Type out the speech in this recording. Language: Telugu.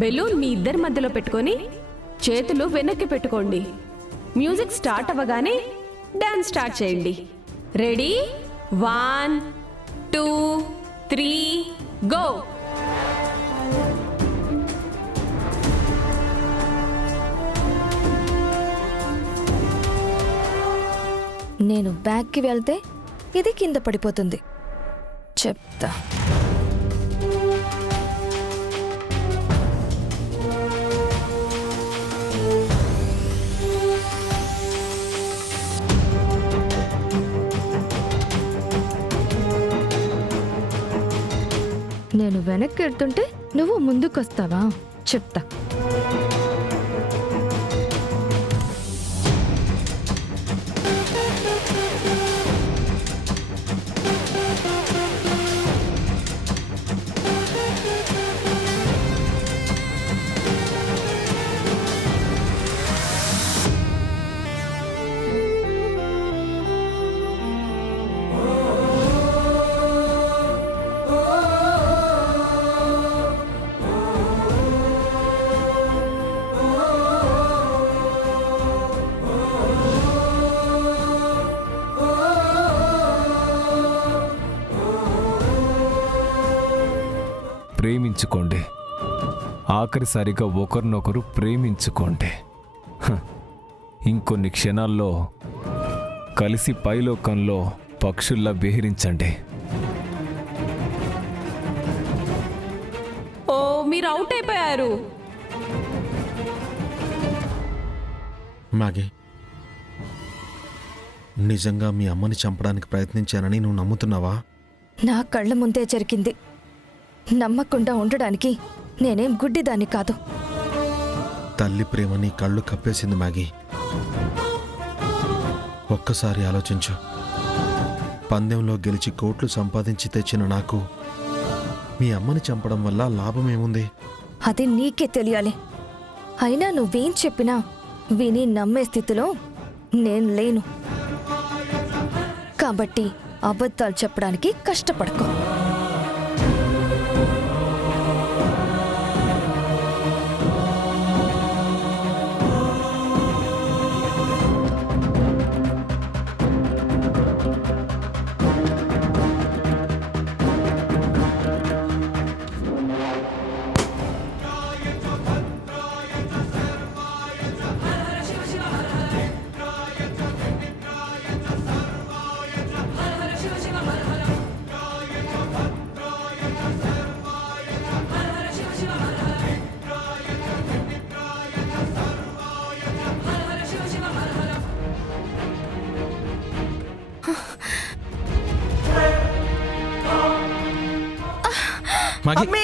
బెలూన్ మీ ఇద్దరి మధ్యలో పెట్టుకొని చేతులు వెనక్కి పెట్టుకోండి. మ్యూజిక్ స్టార్ట్ అవ్వగానే డాన్స్ స్టార్ట్ చేయండి. రెడీ? 1 2 3 గో. నేను బ్యాక్కి వెళ్తే ఇది కింద పడిపోతుంది. చెప్తా. నేను వెనక్కి వెళ్తుంటే నువ్వు ముందుకొస్తావా? చెప్తా. ప్రేమించుకోండి. ఆఖరిసారిగా ఒకరినొకరు ప్రేమించుకోండి. ఇంకొన్ని క్షణాల్లో కలిసి పైలోకంలో పక్షుల్లా విహరించండి. ఓ, మీరు అవుట్ అయిపోయారు. మ్యాగీ, నిజంగా మీ అమ్మని చంపడానికి ప్రయత్నించానని నువ్వు నమ్ముతున్నావా? నా కళ్ళ ముందే జరిగింది. నమ్మకుండా ఉండడానికి నేనేం గుడ్డిదాన్ని కాదు. తల్లి ప్రేమ నీ కళ్ళు కప్పేసింది మ్యాగీ. ఒక్కసారి ఆలోచించు. పందెంలో గెలిచి కోట్లు సంపాదించి తెచ్చిన నాకు మీ అమ్మని చంపడం వల్ల లాభమేముంది? అది నీకే తెలియాలి. అయినా నువ్వేం చెప్పినా విని నమ్మే స్థితిలో నేను లేను. కాబట్టి అబద్ధాలు చెప్పడానికి కష్టపడకు. మ్యాగీ, అమ్మే!